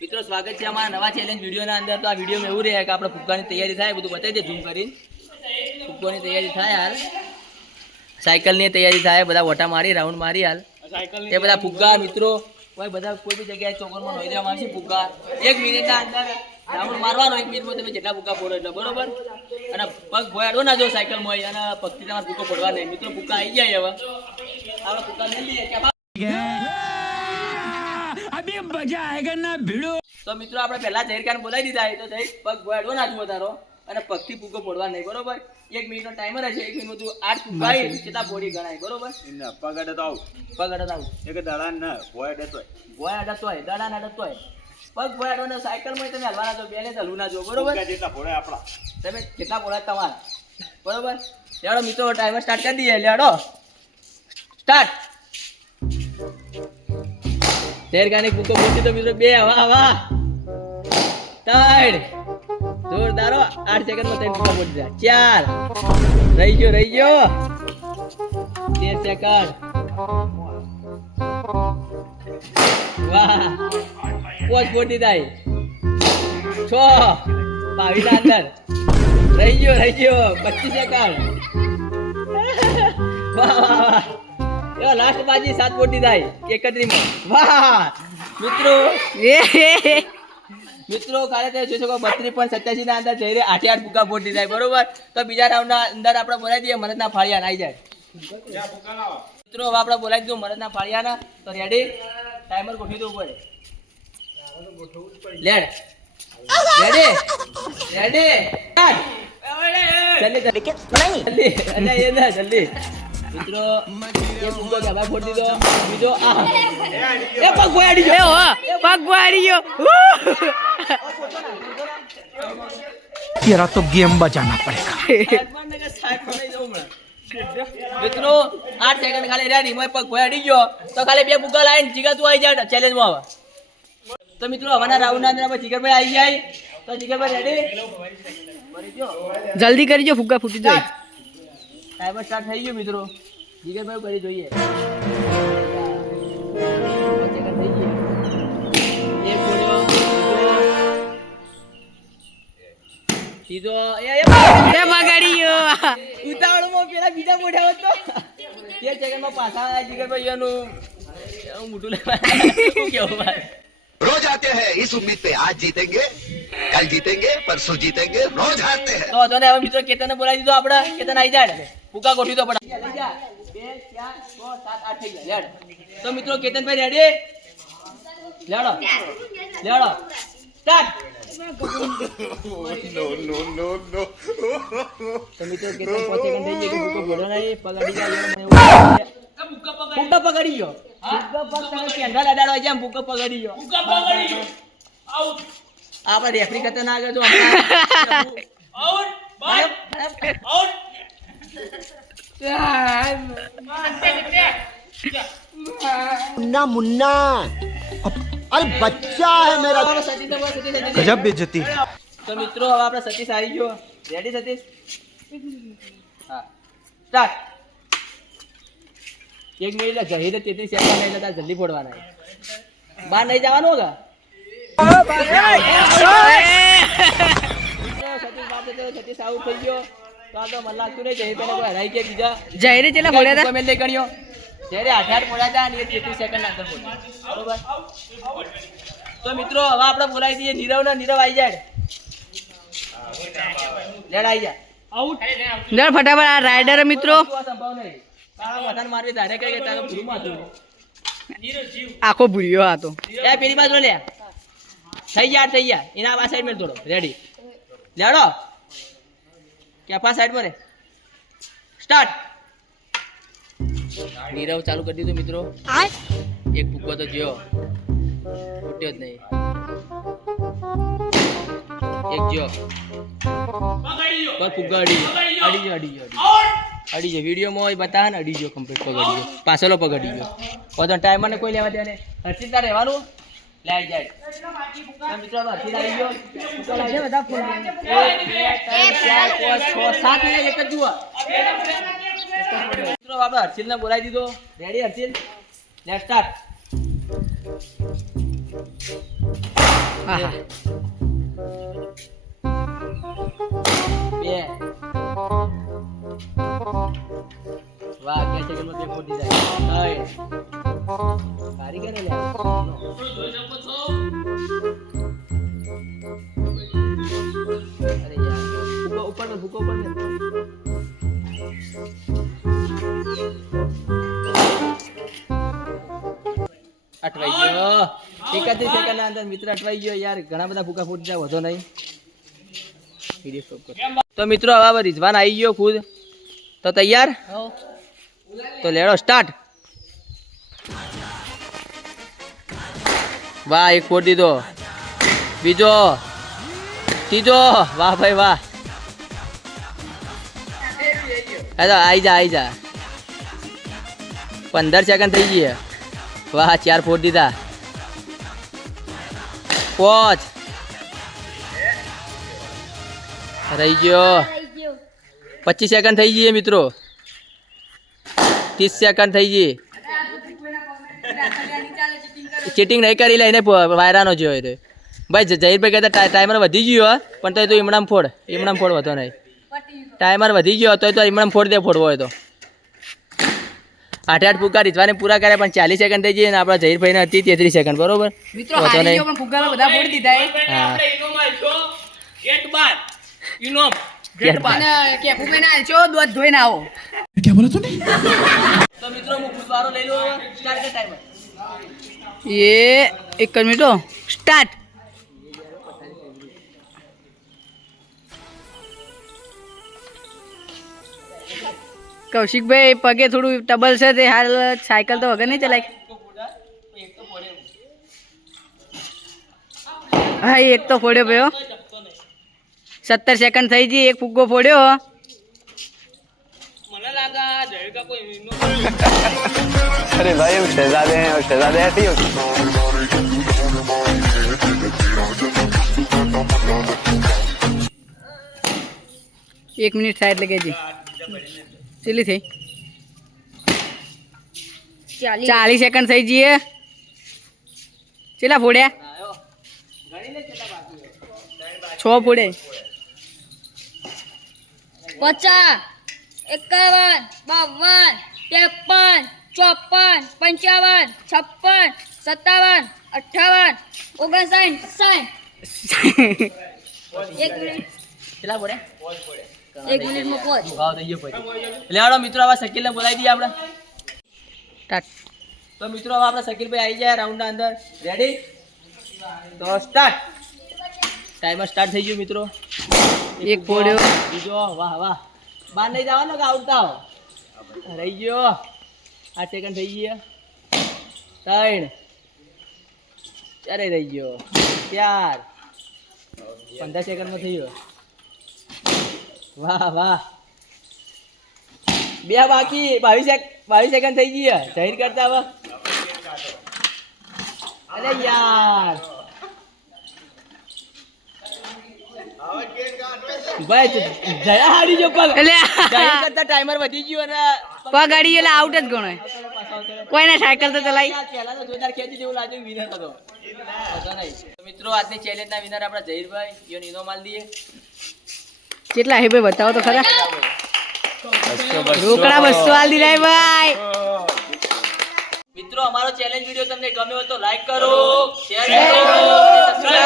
મિત્રો સ્વાગત છે અમારા નવા ચેલેન્જ વિડીયોના અંદર. તો આ વિડીયોમાં એવું રહે કે આપણે ફુગ્ગાની તૈયારી થાય, બધું બતાવી દે ઝૂમ કરીને. ફુગ્ગાની તૈયારી થાય હાલ, સાયકલની તૈયારી થાય, બધા વટા મારી રાઉન્ડ મારી હાલ. એ બધા ફુગ્ગા મિત્રો કોઈ બધા કોઈ બી જગ્યાએ ચોકરમાં નોઈ દેવામાં આવશે. ફુગ્ગા 1 મિનિટના અંદર રાઉન્ડ મારવાનો. 1 મિનિટમાં તમે જેટલા ફુગ્ગા ફોડો એટલે બરોબર. અને પગ ભોયાડો ના જો સાયકલમાં હોય અને પગથી તમારે ફુગ્ગો ફોડવા નહીં. મિત્રો ફુગ્ગા આવી જાય હવે આપણે ફુગ્ગા લઈ લઈએ. અભી મજા આયેગા ના ભીડો. તો મિત્રો આપણે પહેલા જહેર ખાન બોલાવી દીધા. તો જહેર પગ ભોયાડવો ના જુઓ તારો અને પગથી ફુગ્ગો ફોડવા નહીં બરોબર. 1 મિનિટનો ટાઈમર હશે. 1 મિનિટમાં તું 8 ફુગ્ગા કેટલા ફોડી ગણાય બરોબર. પગડ તો આવું પગડ તો આવું એક દડા ના ભોયાડે તોય દડા ના તોય પગ ભોયાડો ને સાયકલમાં તમે હલવાના છો, બેલેન્સ હલવું ના જો બરોબર. જેટલા ભોળે આપડા તમે કેટલા ફોડા તમારા બરોબર. લેડો મિત્રો ટાઈમર સ્ટાર્ટ કરી દઈએ. લેડો સ્ટાર્ટ. શેરખાની ફુગ્ગો ફોડી તો મિત્રો 2 હવા 3 જોરદારો 8 સેકન્ડમાં 3 ફુગ્ગા ફોડી દીધા. 4 રહી ગયો 13 સેકન્ડ. વાહ 5 ફોડી દીધા. 6 22 અંદર રહી ગયો 25 સેકન્ડ. વાહ લાસ્ટ બાજી 7 ફોડી દીધા 31 માં. વાહ મિત્રો ખાલી તમે જોઈ શકો 32.87 ના અંદર જઈ 8 ફુગ્ગા ફોડી દીધા બરોબર. તો બીજા રાઉન્ડ ના અંદર આપણે બોલાવી દઈએ મરદના ફાળિયા આવી જાય. મિત્રો હવે આપણે બોલાવી દઉં મરદના ફાળિયાના. તો રેડી ટાઈમર ગોઠવી દઉં પડે. લેડ રેડી જલ્દી મિત્રો એક ફુગ્ગો ગભા ફોડી દીધો. બીજો આ એ પગ ભોયાડી ગયો. तेरा तो गेम बजाना पड़ेगा. મિત્રો 8 સેકન્ડ ખાલી રહ્યા. નિમય પગ ભોયાડી ગયો તો ખાલી 2 ફુગ્ગા લાઈન જીગા તું આવી જાય ચેલેન્જમાં. હવે તો મિત્રો હવાના રાઉન્ડ ના અંદર જીગરભાઈ આવી જાય. તો જીગરભાઈ રેડી જલ્દી કરજો, ફુગ્ગા ફૂટી જાય. ટાઈમર સ્ટાર્ટ થઈ ગયો મિત્રો. જીગરભાઈ કરી જોઈએ. સીધો ઉતાવળમાં પેલા બીજા મોઢા હોત તો 13 સેકન્ડમાં પાછા જીગરભાઈ એનું મોટું લેવા કેવું ભાઈ. रोज आते हैं इस उम्मीद पे आज जीतेंगे कल जीतेंगे परसों जीतेंगे रोज हारते हैं. તો હવે મિત્રો કેતનને બોલાવી દીધો. આપણે કેતન આવી જાય ફુગ્ગા ગોઠવી દો પડે. 2 4 6 7 8 થઈ ગયા. લેડ તો મિત્રો કેતનભાઈ રેડી લેડો સ્ટાર્ટ. नो તો મિત્રો કેતન 5 સેકન્ડ થઈ ગઈ. ફુગ્ગો ફોડો નહીં પગાડી જાય. ફુગ્ગા પકડી ગયો. ફુગ્ગા પગ તમે કેન્ડા લડાડો છે એમ ફુગ્ગો પકડી ગયો. આઉટ. આપણે રેફરી કરતા ના આગળ જો આઉટ मुन्ना मुन्ना अरे बच्चा है मेरा. गजब बेइज्जती. તો મિત્રો હવે આપણે સતીશ આવી ગયો. રેડી સતીશ? હા સ્ટાર્ટ. 1 મિનિટ જહીર 33 સેકન્ડ એટલે તાર જલ્દી ફોડવાના. બહાર નહીં જવાનું હોગા. સતીશ આઉટ થઈ ગયો. તો આ તો મને લાગતું નહીં જહીર પેલા કોઈ હરાઈ ગયા. બીજા જયરે ચેલા ફોડ્યા હતા? કમેન્ટ લઈ ગણ્યો. જ્યારે 8 ફોડ્યા હતા અને 33 સેકન્ડ અંદર ફોડ્યા બરોબર. તો મિત્રો હવે આપણે બોલાવી દઈએ નીરવ આવી જાય. લેડ આવી જાય આઉટ. દર ફટાફટ આ રાઇડર મિત્રો સંભવ નહીં. તારા વધારે મારવી ધારે કે તારે ભૂલમાં હતું. આખો ભૂલ્યો આ તો. એ પેલી બાજુ લે. થઈ ગયા એના આ સાઈડ મેં થોડો રેડી લેડો કેફા સાઈડ પર સ્ટાર્ટ. નીરવ ચાલુ કરી દીધું મિત્રો. એક ફુગ્ગો તો જ્યો ફૂટ્યો જ નહીં. એક જ્યો ફુગ્ગા અડી ગયો વિડીયોમાં બતાવે ને અડી ગયો કમ્પ્લીટ પગ અડી ગયો. પાછળનો પગ અડી ગયો. તો ટાઈમર ને કોઈ લેવા દે ને હર્ષિત તાર રહેવાનું લે આવી જાય. મિત્રો હર્ષિત આવી ગયો. બધા ફોન 1 2 3 4 5 6 7 મિનિટ એક જ જુઓ. મિત્રો આપણે હર્ષિતને બોલાવી દીધો. Ready Harshit? Let's start. હા હા 2 વાહ 2 સેકન્ડમાં 2 ફોડી જાય કારીગર લે અરે યાર ઉપર में ભૂકો ઉપર में અટવાઈ ગયો 31 સેકન્ડ ના અંદર મિત્ર અટવાઈ ગયો યાર ઘણા બધા ભૂકા ફૂટી જાય વધો નહીં વિડિયો સ્ટોપ કર તો મિત્રો હવે રિઝવાન આવી ગયો ખુદ તો તૈયાર તો લેડો સ્ટાર્ટ વાહ એક ફોડ દીધો બીજો ત્રીજો વાહ ભાઈ વાહ આવી જા 15 સેકન્ડ થઈ ગઈ વાહ 4 ફોડ દીધા 5 રહી ગયો 25 સેકન્ડ થઈ ગઈ મિત્રો 30 સેકન્ડ થઈ ગઈ ચીટિંગ નહીં કરી લે એને વાયરાનો જોયો તો ભાઈ જહીરભાઈ કહેતા ટાઈમર વધી ગયો પણ તો ઈમણામ ફોડ વધો નહીં ટાઈમર વધી ગયો તો ઈમણામ ફોડ દે ફોડવો હોય તો 8 ફૂકા રીતવાને પૂરા કર્યા પણ 40 સેકન્ડ થઈ ગઈ અને આપણા જહીરભાઈને હતી 33 સેકન્ડ બરોબર મિત્રો હારી ગયો પણ ફુગ્ગા બધા ફોડી દીધા હા અને કે ફુગ્ગા ના આલજો દૂધ ધોઈને આવો તો મિત્રો હું ફૂટવારો લઈ લો સ્ટાર્ટ કર ટાઈમર એ 1 મિનિટો સ્ટાર્ટ કૌશિકભાઈ પગે થોડું ટબલ છે તે હાલ સાયકલ તો વગર નહીં ચલાય હા એક તો ફોડ્યો ભાઈઓ 17 સેકન્ડ થઈ ગઈ એક ફુગ્ગો ફોડ્યો મને લાગા જય કા કોઈ अरे भाई वो शहजादे हैं और शहजादे ऐसे ही होते हैं। एक मिनिट साइड लगे जी चली थी 40 સેકન્ડ થઈ જઈએ ચેલા ફોડ્યા 6 ફોડે 50 51 52 53 54 55 56 57 58 59 એક મિનિટ કેટલા પડે એક મિનિટમાં પહોંચ ભાવ થઈ ગયો પછી લેવાડો મિત્રો આવા શકીલને બોલાવી દઈએ આપણે સ્ટાર્ટ તો મિત્રો હવે આપણે શકીલભાઈ આવી જાય રાઉન્ડના અંદર રેડી તો સ્ટાર્ટ ટાઈમર સ્ટાર્ટ થઈ ગયું મિત્રો એક ફોડ્યો બીજો વાહ વાહ બહાર નહીં જવાનો કે આવતા હો રહી ગયો 8 સેકન્ડ થઈ ગયા 3 ચારે રહી ગયો 4 15 સેકન્ડમાં થઈ ગયો વાહ વાહ 2 બાકી 22 સેકન્ડ થઈ ગયા જાહેર કરતા હવે અરે યાર ભાઈ જયા હારી જો પગ એટલે જાહેર કરતા ટાઈમર વધી ગયો અને પગાડી એટલે આઉટ જ ગણાય કોઈને સાયકલ તો ચલાવી પહેલા તો જોરદાર ખેંચી જેવું લાગ્યું વિનર હતો તો મિત્રો આજની ચેલેન્જના વિનર આપણા જહીરભાઈ યો ઇનો માલ દઈએ કેટલા હે ભાઈ બતાવો તો ખરા રોકડા 200 આલ દીધા ભાઈ મિત્રો અમારો ચેલેન્જ વિડિયો તમને ગમ્યો હોય તો લાઈક કરો શેર કરો